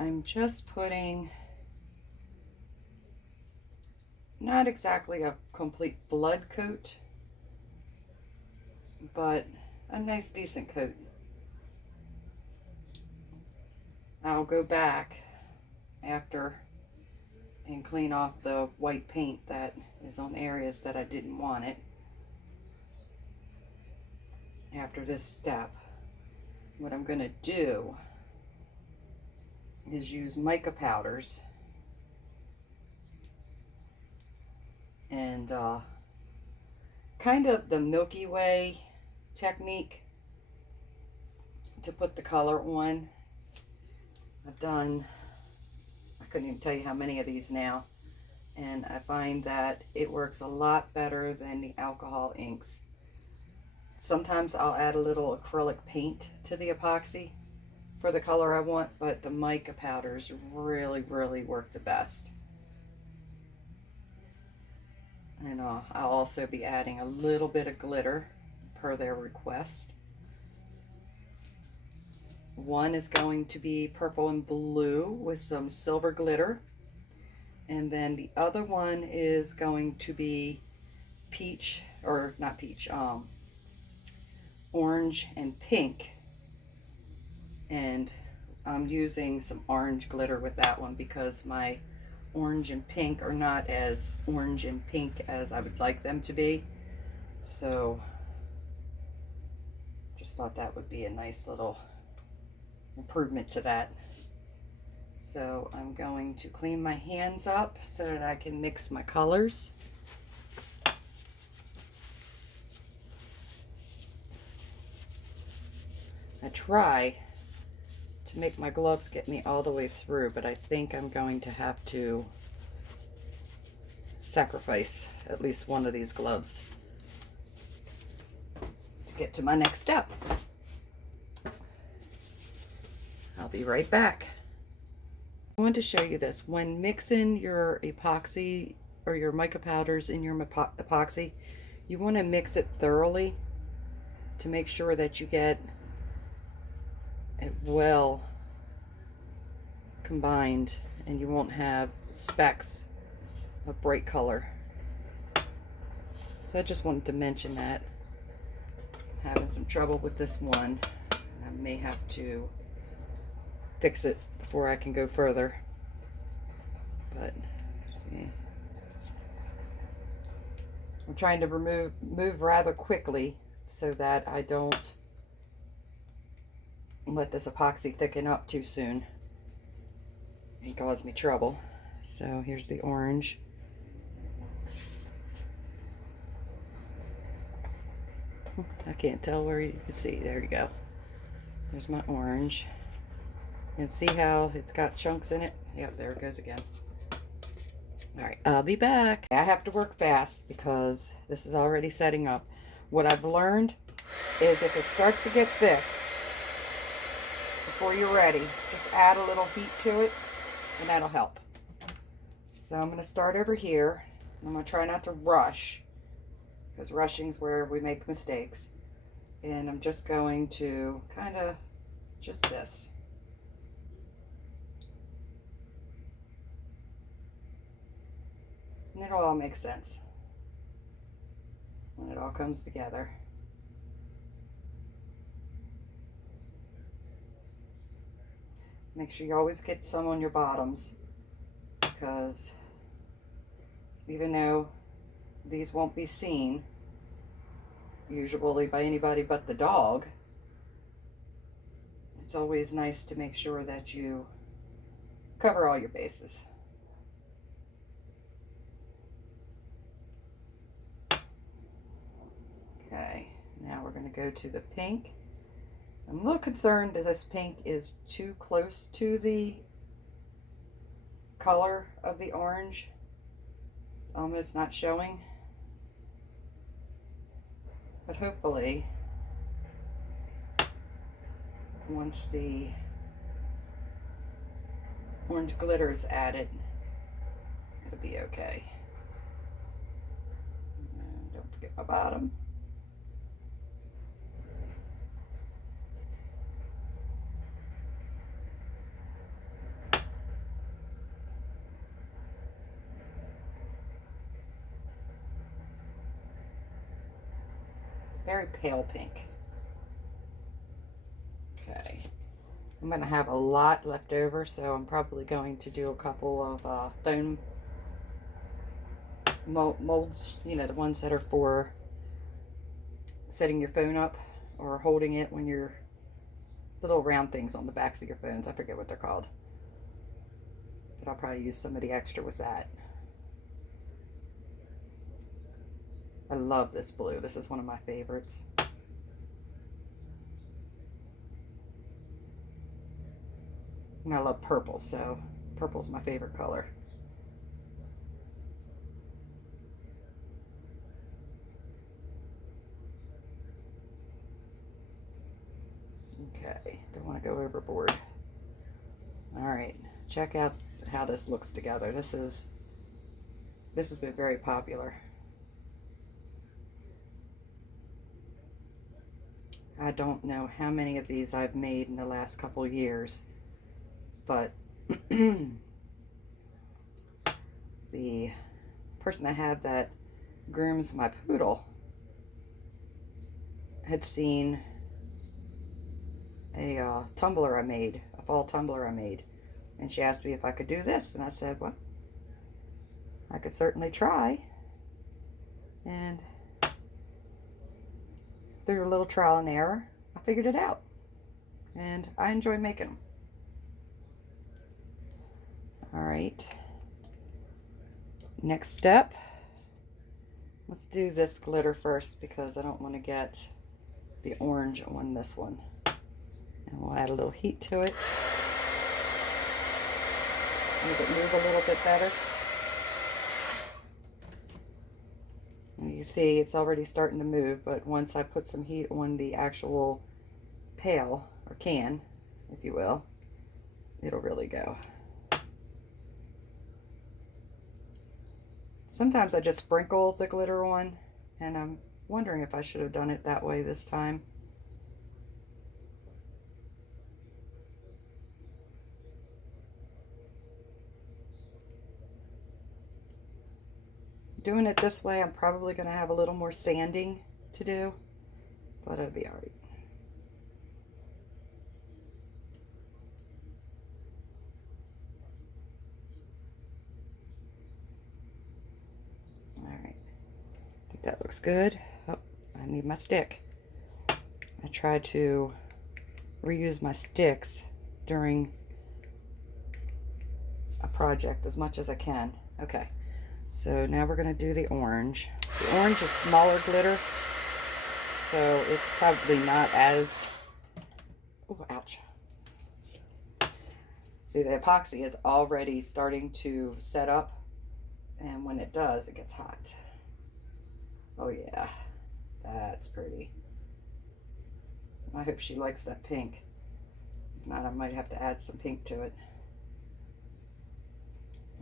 I'm just putting not exactly a complete blood coat, but a nice decent coat. I'll go back after and clean off the white paint that is on areas that I didn't want it. After this step, what I'm going to do is use mica powders and kind of the Milky Way technique to put the color on. I've done, I couldn't even tell you how many of these now, and I find that it works a lot better than the alcohol inks. Sometimes I'll add a little acrylic paint to the epoxy for the color I want, but the mica powders really work the best. And I'll also be adding a little bit of glitter per their request. One is going to be purple and blue with some silver glitter. And then the other one is going to be peach, or not peach, orange and pink. And I'm using some orange glitter with that one because my orange and pink are not as orange and pink as I would like them to be. So just thought that would be a nice little improvement to that. So I'm going to clean my hands up so that I can mix my colors. I try to make my gloves get me all the way through, but I think I'm going to have to sacrifice at least one of these gloves to get to my next step. I'll be right back. I want to show you this. When mixing your epoxy or your mica powders in your epoxy, you want to mix it thoroughly to make sure that you get it well combined and you won't have specks of bright color. So I just wanted to mention that. I'm having some trouble with this one. I may have to fix it before I can go further. But yeah. I'm trying to move rather quickly so that I don't let this epoxy thicken up too soon and cause me trouble. So here's the orange. I can't tell where you can see. There you go. There's my orange. And see how it's got chunks in it? Yep, there it goes again. Alright, I'll be back. I have to work fast because this is already setting up. What I've learned is if it starts to get thick before you're ready, just add a little heat to it and that'll help. So I'm going to start over here. I'm going to try not to rush because rushing is where we make mistakes. And I'm just going to kind of just this. And it'll all make sense when it all comes together. Make sure you always get some on your bottoms, because even though these won't be seen usually by anybody but the dog, it's always nice to make sure that you cover all your bases. Okay, now we're going to go to the pink. I'm a little concerned that this pink is too close to the color of the orange, almost not showing, but hopefully once the orange glitter is added, it'll be okay. And don't forget my bottom. very pale pink. Okay. I'm going to have a lot left over, so I'm probably going to do a couple of foam molds, you know, the ones that are for setting your phone up or holding it when you're little round things on the backs of your phones. I forget what they're called. But I'll probably use some of the extra with that. I love this blue. This is one of my favorites. And I love purple, so purple's my favorite color. Okay, don't want to go overboard. All right, check out how this looks together. This has been very popular. I don't know how many of these I've made in the last couple years, but the person I have that grooms my poodle had seen a tumbler I made, a fall tumbler I made, and she asked me if I could do this, and I said, well, I could certainly try. And through a little trial and error, I figured it out, and I enjoy making them. All right, next step, let's do this glitter first because I don't want to get the orange on this one. And we'll add a little heat to it. Make it move a little bit better. And you see it's already starting to move, but once I put some heat on the actual pail, or can, if you will, it'll really go. Sometimes I just sprinkle the glitter on, and I'm wondering if I should have done it that way this time. Doing it this way, I'm probably going to have a little more sanding to do, but it'll be all right. All right, I think that looks good. Oh, I need my stick. I try to reuse my sticks during a project as much as I can. Okay. So now we're going to do the orange. The orange is smaller glitter, so it's probably not as, oh, ouch. See, the epoxy is already starting to set up, and when it does, it gets hot. Oh yeah, that's pretty. I hope she likes that pink. If not, I might have to add some pink to it.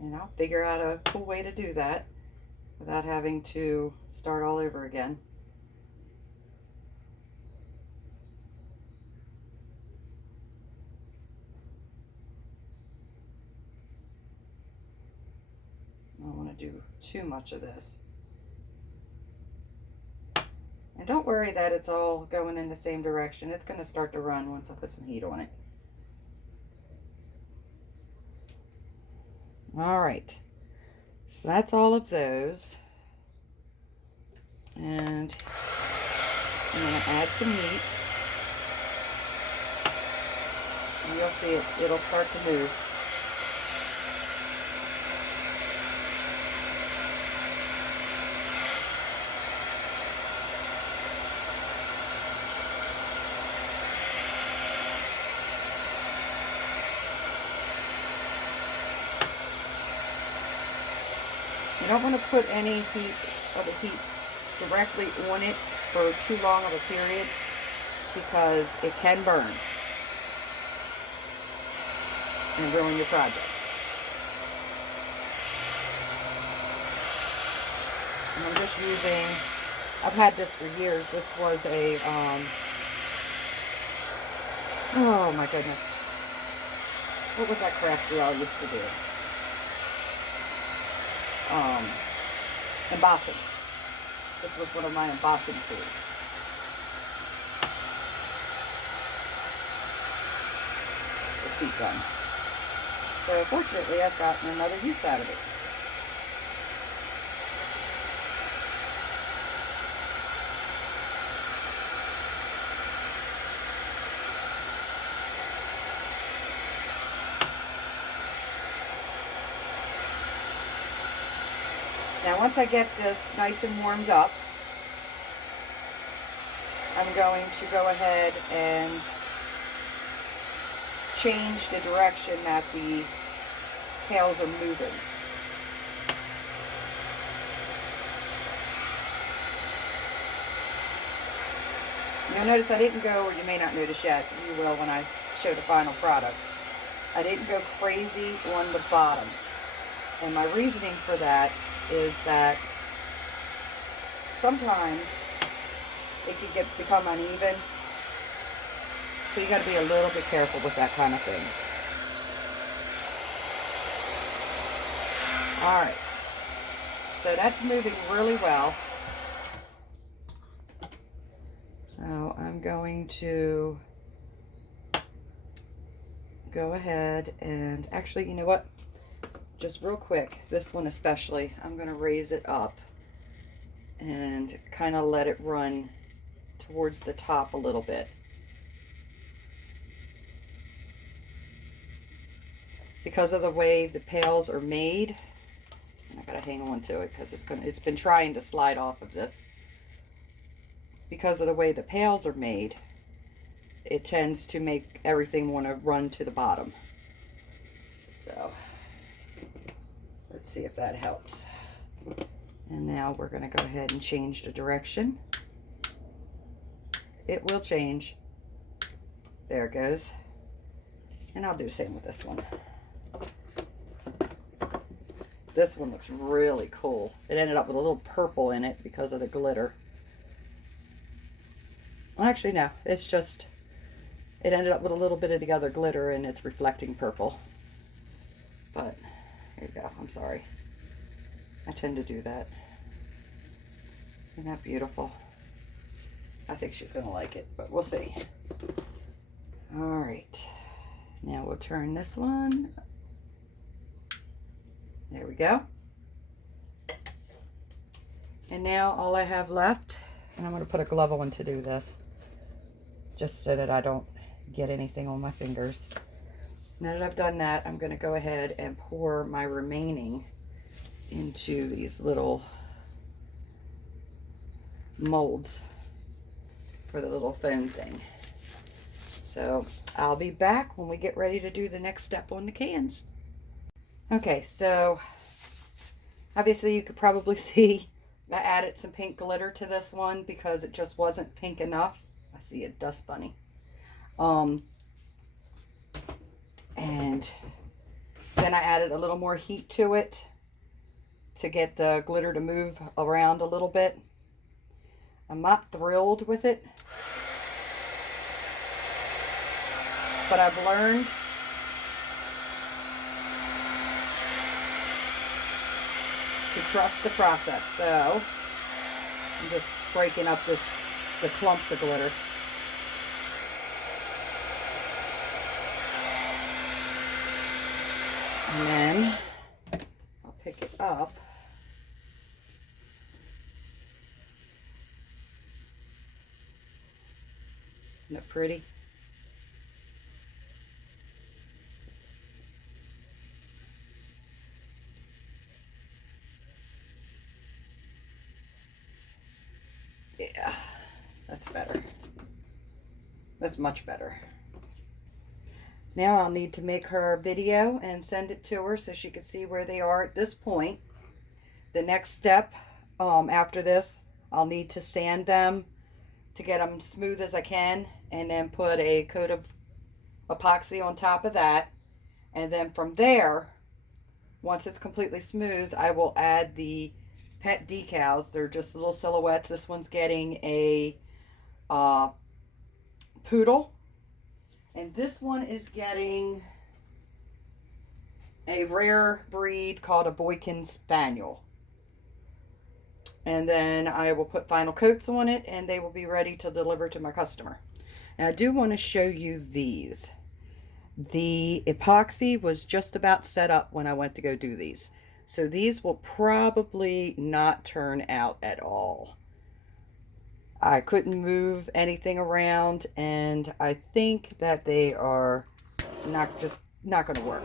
And I'll figure out a cool way to do that without having to start all over again. I don't want to do too much of this. And don't worry that it's all going in the same direction. It's going to start to run once I put some heat on it. All right, so that's all of those, and I'm going to add some heat, and you'll see it'll start to move. You don't want to put any heat directly on it for too long of a period because it can burn and ruin your project. And I'm just using, I've had this for years. This was a, oh my goodness. What was that craft we all used to do? Embossing. This was one of my embossing tools. feet done. So fortunately, I've gotten another use out of it. Now once I get this nice and warmed up, I'm going to go ahead and change the direction that the pails are moving. You'll notice I didn't go, or you may not notice yet, you will when I show the final product, I didn't go crazy on the bottom. And my reasoning for that is that sometimes it can become uneven. So you got to be a little bit careful with that kind of thing. All right. So that's moving really well. So I'm going to go ahead and actually, you know what? Just real quick, this one especially, I'm going to raise it up and kind of let it run towards the top a little bit. Because of the way the pails are made, I gotta hang on to it because it's been trying to slide off of this. Because of the way the pails are made, it tends to make everything want to run to the bottom. So let's see if that helps. And now we're going to go ahead and change the direction. It will change. There it goes. And I'll do the same with this one. This one looks really cool. It ended up with a little purple in it because of the glitter. Well, actually, no. It's just, it ended up with a little bit of the other glitter and it's reflecting purple. But, there you go. I'm sorry. I tend to do that. Isn't that beautiful? I think she's going to like it, but we'll see. All right. Now we'll turn this one. There we go. And now all I have left, and I'm going to put a glove on to do this, just so that I don't get anything on my fingers. Now that I've done that, I'm going to go ahead and pour my remaining into these little molds for the little foam thing. So I'll be back when we get ready to do the next step on the cans. Okay, so obviously you could probably see I added some pink glitter to this one because it just wasn't pink enough. I see a dust bunny. And then I added a little more heat to it to get the glitter to move around a little bit. I'm not thrilled with it, but I've learned to trust the process. So I'm just breaking up the clumps of glitter. And then I'll pick it up. Isn't it pretty? Yeah, that's better. That's much better. Now I'll need to make her a video and send it to her so she can see where they are at this point. The next step after this, I'll need to sand them to get them smooth as I can, and then put a coat of epoxy on top of that. And then from there, once it's completely smooth, I will add the pet decals. They're just little silhouettes. This one's getting a poodle, and this one is getting a rare breed called a Boykin Spaniel. And then I will put final coats on it, and they will be ready to deliver to my customer. Now I do want to show you these. The epoxy was just about set up when I went to go do these. So these will probably not turn out at all. I couldn't move anything around, and I think that they are not going to work.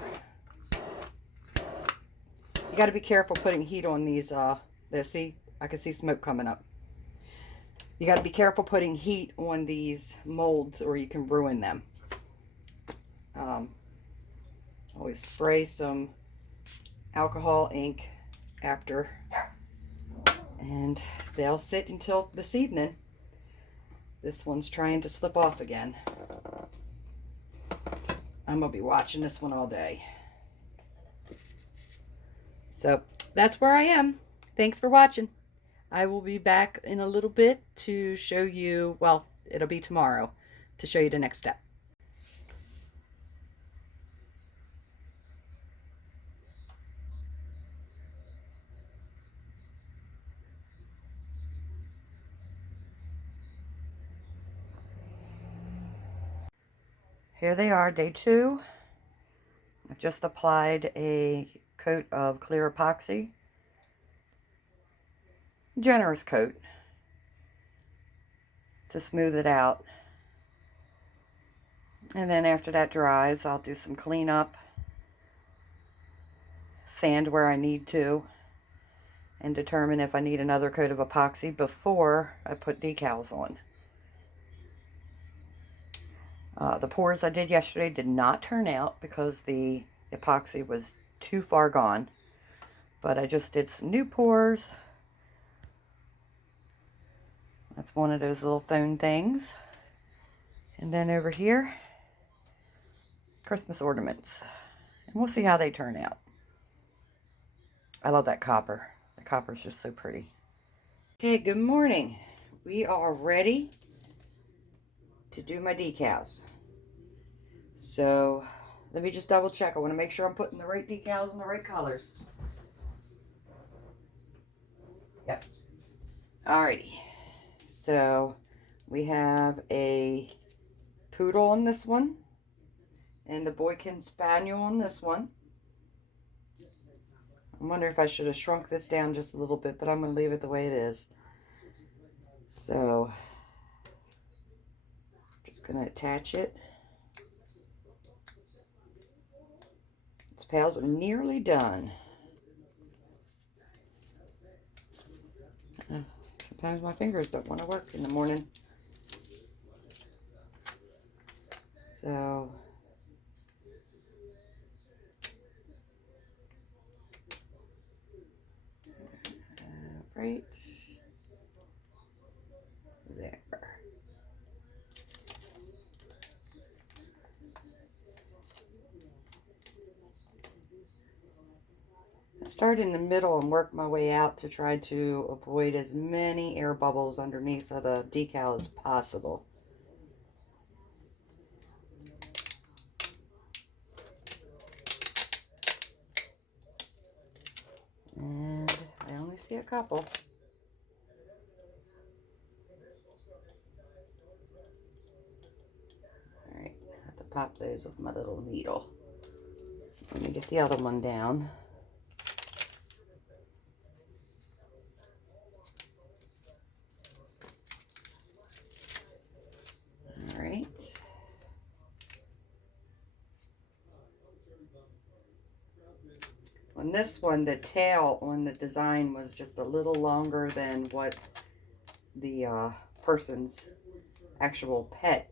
You got to be careful putting heat on these. See, I can see smoke coming up. You got to be careful putting heat on these molds, or you can ruin them. Always spray some alcohol ink after, and they'll sit until this evening. This one's trying to slip off again. I'm gonna be watching this one all day. So that's where I am. Thanks for watching. I will be back in a little bit to show you, well, it'll be tomorrow, to show you the next step. Here they are, day 2. I've just applied a coat of clear epoxy. Generous coat to smooth it out. And then after that dries, I'll do some cleanup, sand where I need to, and determine if I need another coat of epoxy before I put decals on. The pours I did yesterday did not turn out because the epoxy was too far gone. But I just did some new pours. That's one of those little phone things. And then over here, Christmas ornaments. And we'll see how they turn out. I love that copper. The copper is just so pretty. Okay, good morning. We are ready to do my decals. So let me just double check. I want to make sure I'm putting the right decals in the right colors. Yep. Alrighty. So we have a poodle on this one, and the Boykin Spaniel on this one. I wonder if I should have shrunk this down just a little bit, but I'm going to leave it the way it is. So just going to attach it. These pails are nearly done. Sometimes my fingers don't want to work in the morning. So right there. I start in the middle and work my way out to try to avoid as many air bubbles underneath of the decal as possible. And I only see a couple. Alright, I have to pop those with my little needle. Let me get the other one down. Alright. On this one, the tail on the design was just a little longer than what the person's actual pet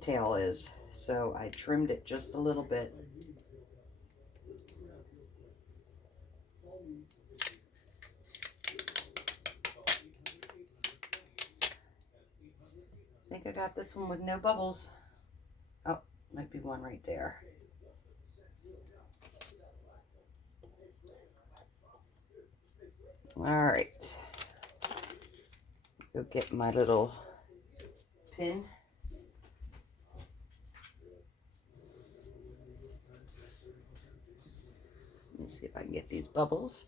tail is. So I trimmed it just a little bit. I think I got this one with no bubbles. Oh, might be one right there. All right. Go get my little pin. Let me see if I can get these bubbles.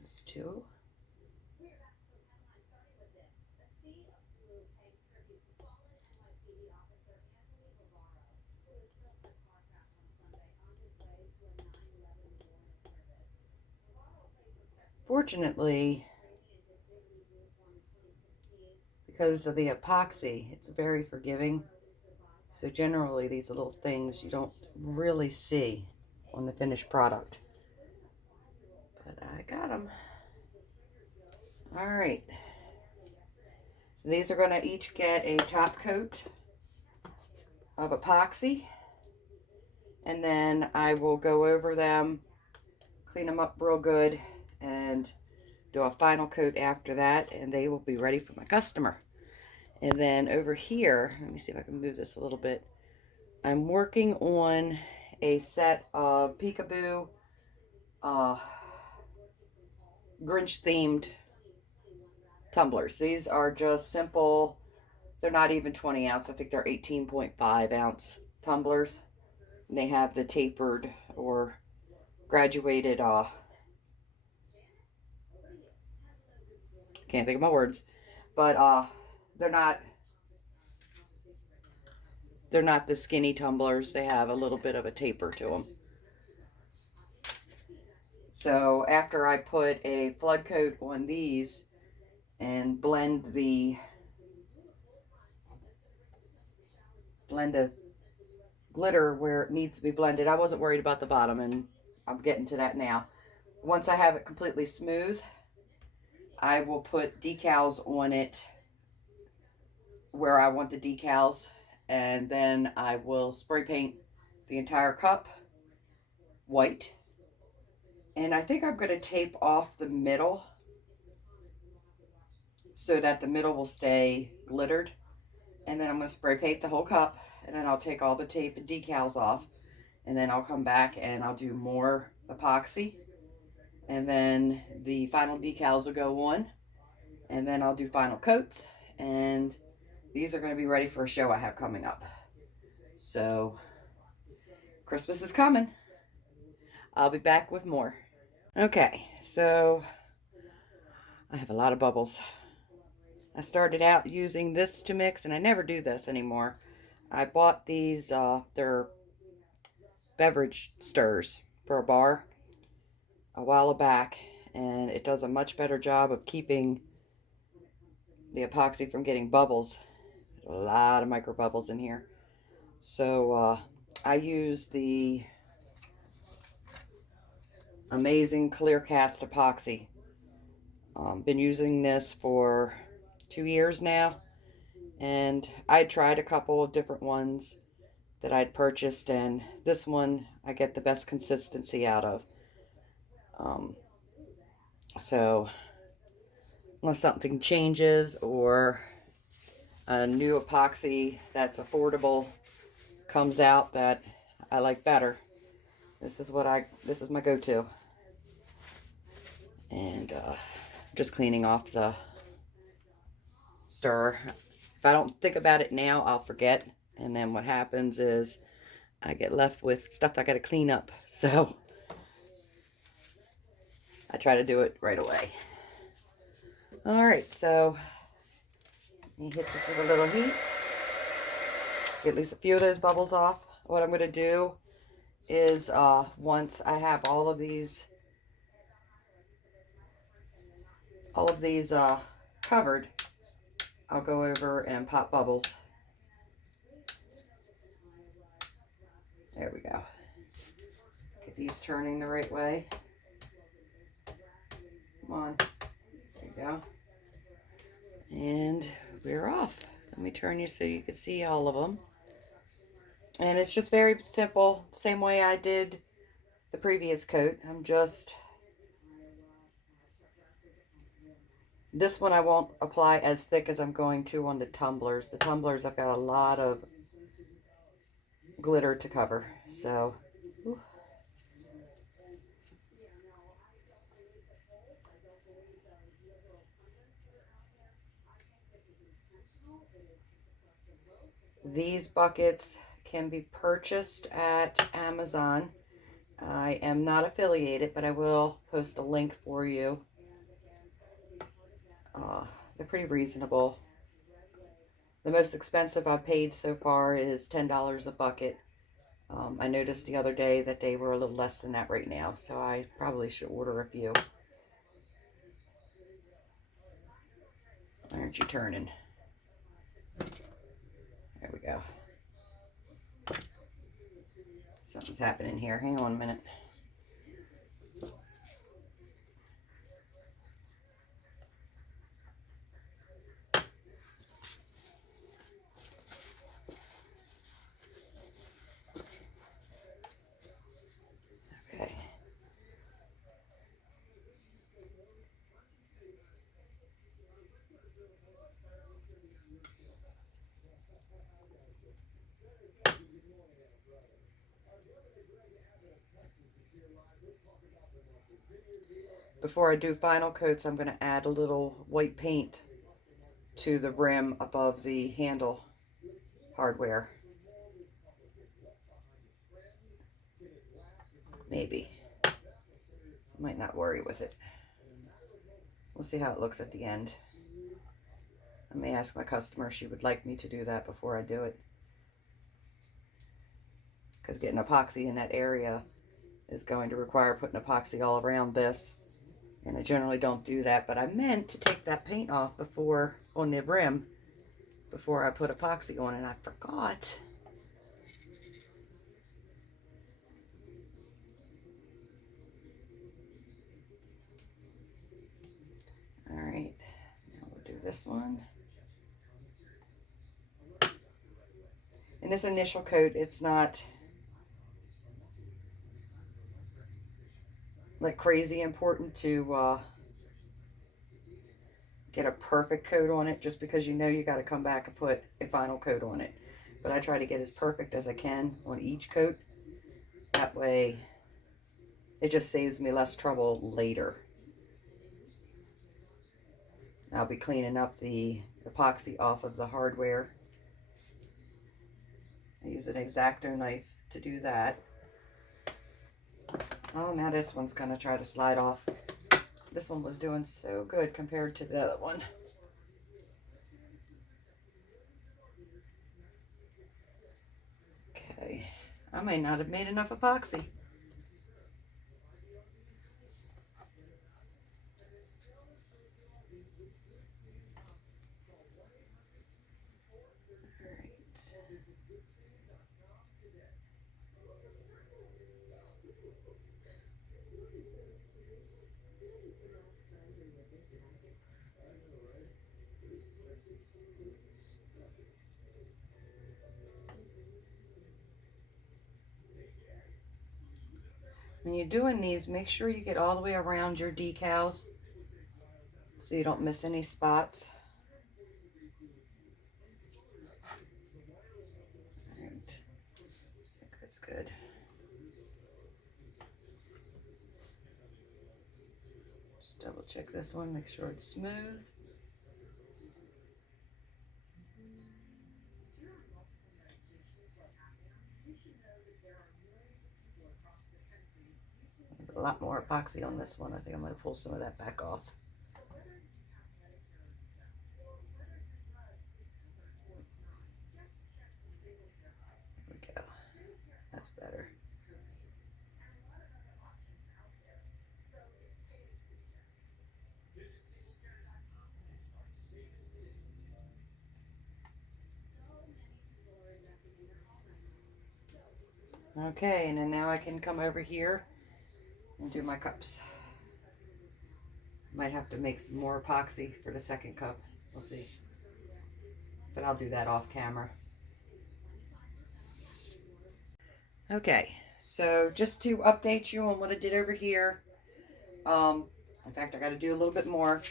That's two. Fortunately, because of the epoxy, it's very forgiving. So generally, these little things you don't really see on the finished product. But I got them. All right. These are going to each get a top coat of epoxy. And then I will go over them, clean them up real good, and do a final coat after that. And they will be ready for my customer. And then over here, let me see if I can move this a little bit. I'm working on a set of peekaboo Grinch themed tumblers. These are just simple, they're not even 20 ounce. I think they're 18.5 ounce tumblers. And they have the tapered or graduated, can't think of my words, but they're not the skinny tumblers. They have a little bit of a taper to them. So after I put a flood coat on these and blend the glitter where it needs to be blended, I wasn't worried about the bottom, and I'm getting to that now. Once I have it completely smooth, I will put decals on it where I want the decals, and then I will spray paint the entire cup white. And I think I'm going to tape off the middle so that the middle will stay glittered. And then I'm going to spray paint the whole cup, and then I'll take all the tape and decals off, and then I'll come back and I'll do more epoxy, and then the final decals will go on, and then I'll do final coats, and these are going to be ready for a show I have coming up. So Christmas is coming. I'll be back with more. Okay, so I have a lot of bubbles. I started out using this to mix, and I never do this anymore. I bought these, they're beverage stirs for a bar a while back, and it does a much better job of keeping the epoxy from getting bubbles. A lot of micro bubbles in here. So I use the amazing Clearcast epoxy. Been using this for 2 years now, and I tried a couple of different ones that I'd purchased, and this one I get the best consistency out of. So unless something changes or a new epoxy that's affordable comes out that I like better, this is my go-to. And just cleaning off the stir. If I don't think about it now, I'll forget, and then what happens is I get left with stuff I gotta clean up. So I try to do it right away. All right, so you hit this with a little heat. Get at least a few of those bubbles off. What I'm gonna do is once I have all of these covered, I'll go over and pop bubbles. There we go. Get these turning the right way. Come on. There you go. And we're off. Let me turn you so you can see all of them. And it's just very simple. Same way I did the previous coat. This one I won't apply as thick as I'm going to on the tumblers. The tumblers, I've got a lot of glitter to cover. So, whew. These buckets can be purchased at Amazon. I am not affiliated, but I will post a link for you. They're pretty reasonable. The most expensive I've paid so far is $10 a bucket. I noticed the other day that they were a little less than that right now, so I probably should order a few. Why aren't you turning? There we go. Something's happening here. Hang on a minute. Okay. Before I do final coats, I'm going to add a little white paint to the rim above the handle hardware. Maybe. Might not worry with it. We'll see how it looks at the end. I may ask my customer if she would like me to do that before I do it. Because getting epoxy in that area is going to require putting epoxy all around this. And I generally don't do that, but I meant to take that paint off before, on the rim, before I put epoxy on, and I forgot. All right, now we'll do this one. In this initial coat, it's not like crazy important to get a perfect coat on it, just because you know you got to come back and put a final coat on it. But I try to get as perfect as I can on each coat. That way, it just saves me less trouble later. I'll be cleaning up the epoxy off of the hardware. I use an X-Acto knife to do that. Oh, now this one's gonna try to slide off. This one was doing so good compared to the other one. Okay, I may not have made enough epoxy. When you're doing these, make sure you get all the way around your decals so you don't miss any spots. All right, I think that's good. Just double check this one, make sure it's smooth. There's a lot more epoxy on this one. I think I'm going to pull some of that back off. There we go. That's better. Okay, and then now I can come over here and do my cups. Might have to make some more epoxy for the second cup. We'll see. But I'll do that off camera. Okay, so just to update you on what I did over here. In fact, I got to do a little bit more.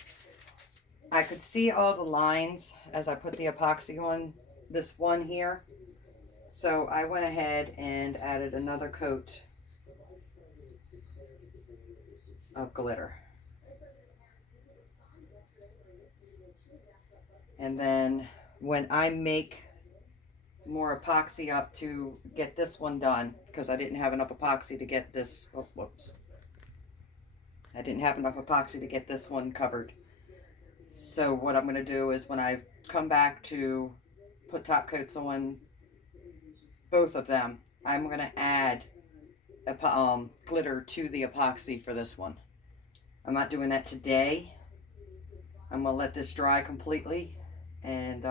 I could see all the lines as I put the epoxy on this one here. So I went ahead and added another coat of glitter. And then when I make more epoxy up to get this one done, because I didn't have enough epoxy to get this, oh, whoops. I didn't have enough epoxy to get this one covered. So what I'm going to do is when I come back to put top coats on both of them, I'm going to add glitter to the epoxy for this one. I'm not doing that today. I'm going to let this dry completely, and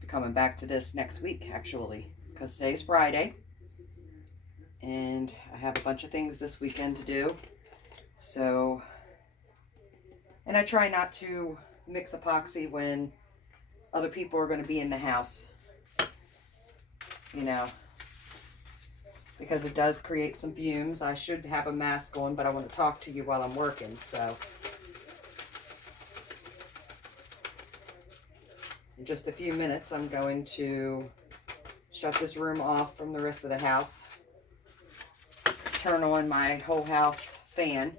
be coming back to this next week, actually, because today's Friday, and I have a bunch of things this weekend to do. So, and I try not to mix epoxy when other people are going to be in the house, you know, because it does create some fumes. I should have a mask on, but I want to talk to you while I'm working, so. In just a few minutes, I'm going to shut this room off from the rest of the house, turn on my whole house fan,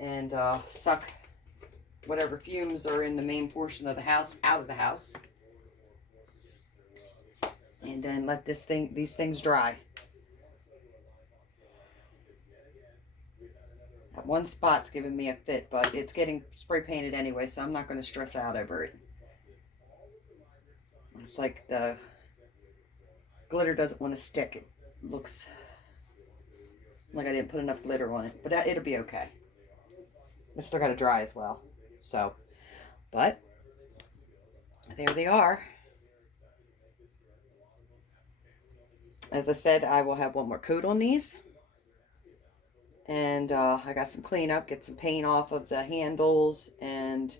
and suck whatever fumes are in the main portion of the house out of the house, and then let these things dry. That one spot's giving me a fit, but it's getting spray painted anyway, so I'm not going to stress out over it. It's like the glitter doesn't want to stick. It looks like I didn't put enough glitter on it, but it'll be okay. It's still got to dry as well. So, but there they are. As I said, I will have one more coat on these. And I got some cleanup, get some paint off of the handles, and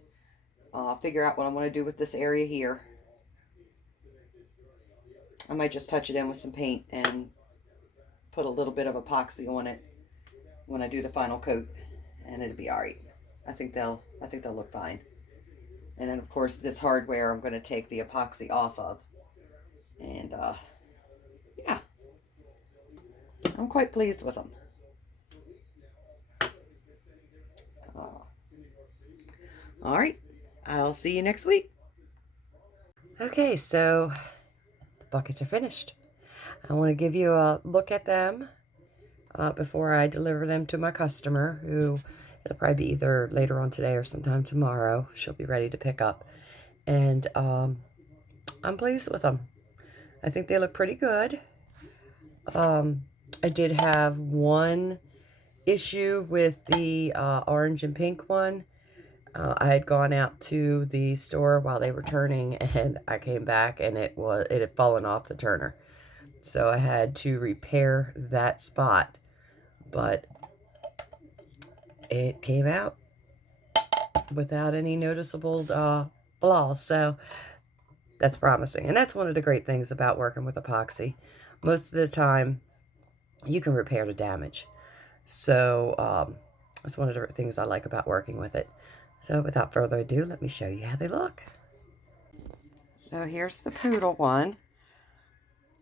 figure out what I want to do with this area here. I might just touch it in with some paint and put a little bit of epoxy on it when I do the final coat, and it'll be all right. I think they'll look fine. And then of course this hardware I'm going to take the epoxy off of, and yeah, I'm quite pleased with them. All right, I'll see you next week. Okay, so the buckets are finished. I want to give you a look at them before I deliver them to my customer, who it'll probably be either later on today or sometime tomorrow. She'll be ready to pick up. And I'm pleased with them. I think they look pretty good. I did have one issue with the orange and pink one. I had gone out to the store while they were turning, and I came back and it had fallen off the turner. So I had to repair that spot, but it came out without any noticeable flaws. So that's promising. And that's one of the great things about working with epoxy. Most of the time, you can repair the damage. So that's one of the things I like about working with it. So without further ado, let me show you how they look. So here's the poodle one.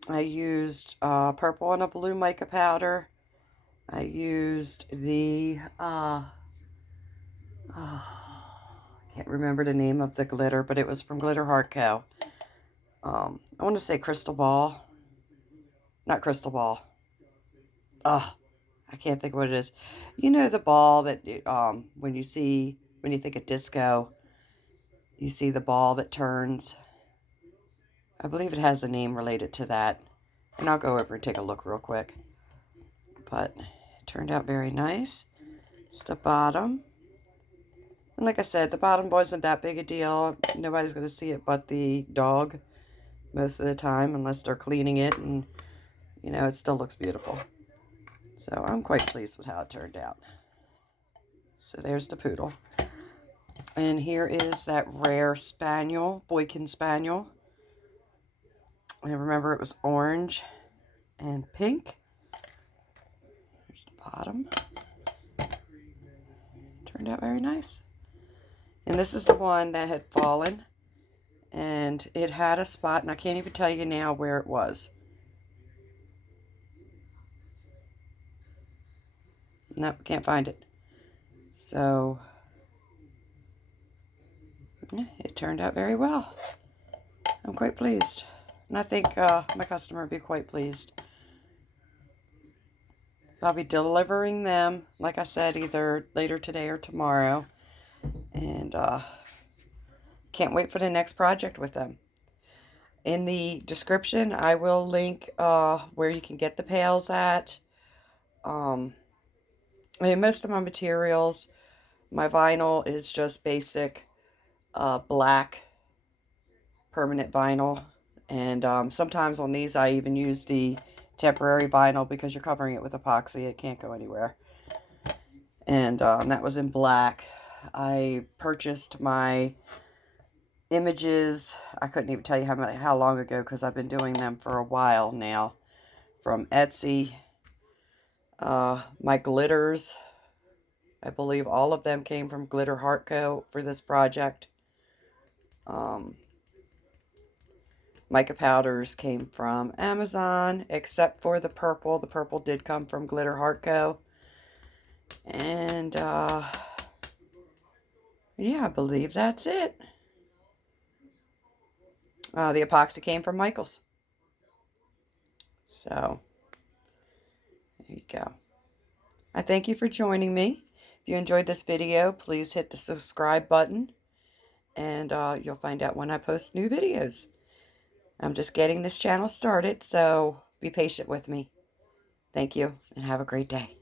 I used purple and a blue mica powder. I used the, I can't remember the name of the glitter, but it was from Glitter Heart Co. I want to say Crystal Ball. Not Crystal Ball. I can't think of what it is. You know the ball that when you think of disco, you see the ball that turns. I believe it has a name related to that. And I'll go over and take a look real quick. But it turned out very nice. It's the bottom. And like I said, the bottom wasn't that big a deal. Nobody's going to see it but the dog most of the time, unless they're cleaning it. And, you know, it still looks beautiful. So I'm quite pleased with how it turned out. So there's the poodle. And here is that rare spaniel, Boykin Spaniel. And remember, it was orange and pink. Here's the bottom. Turned out very nice. And this is the one that had fallen. And it had a spot, and I can't even tell you now where it was. Nope, can't find it. So, yeah, it turned out very well. I'm quite pleased. And I think my customer would be quite pleased. So I'll be delivering them, like I said, either later today or tomorrow. And can't wait for the next project with them. In the description, I will link where you can get the pails at. I mean, most of my materials, my vinyl is just basic black permanent vinyl. And sometimes on these, I even use the temporary vinyl because you're covering it with epoxy. It can't go anywhere. And that was in black. I purchased my images. I couldn't even tell you how long ago because I've been doing them for a while now. From Etsy. My glitters. I believe all of them came from Glitter Heart Co. for this project. Mica powders came from Amazon, except for the purple. The purple did come from Glitter Heart Co. And, yeah, I believe that's it. The epoxy came from Michael's. So, there you go. I thank you for joining me. If you enjoyed this video, please hit the subscribe button. And you'll find out when I post new videos. I'm just getting this channel started, so be patient with me. Thank you, and have a great day.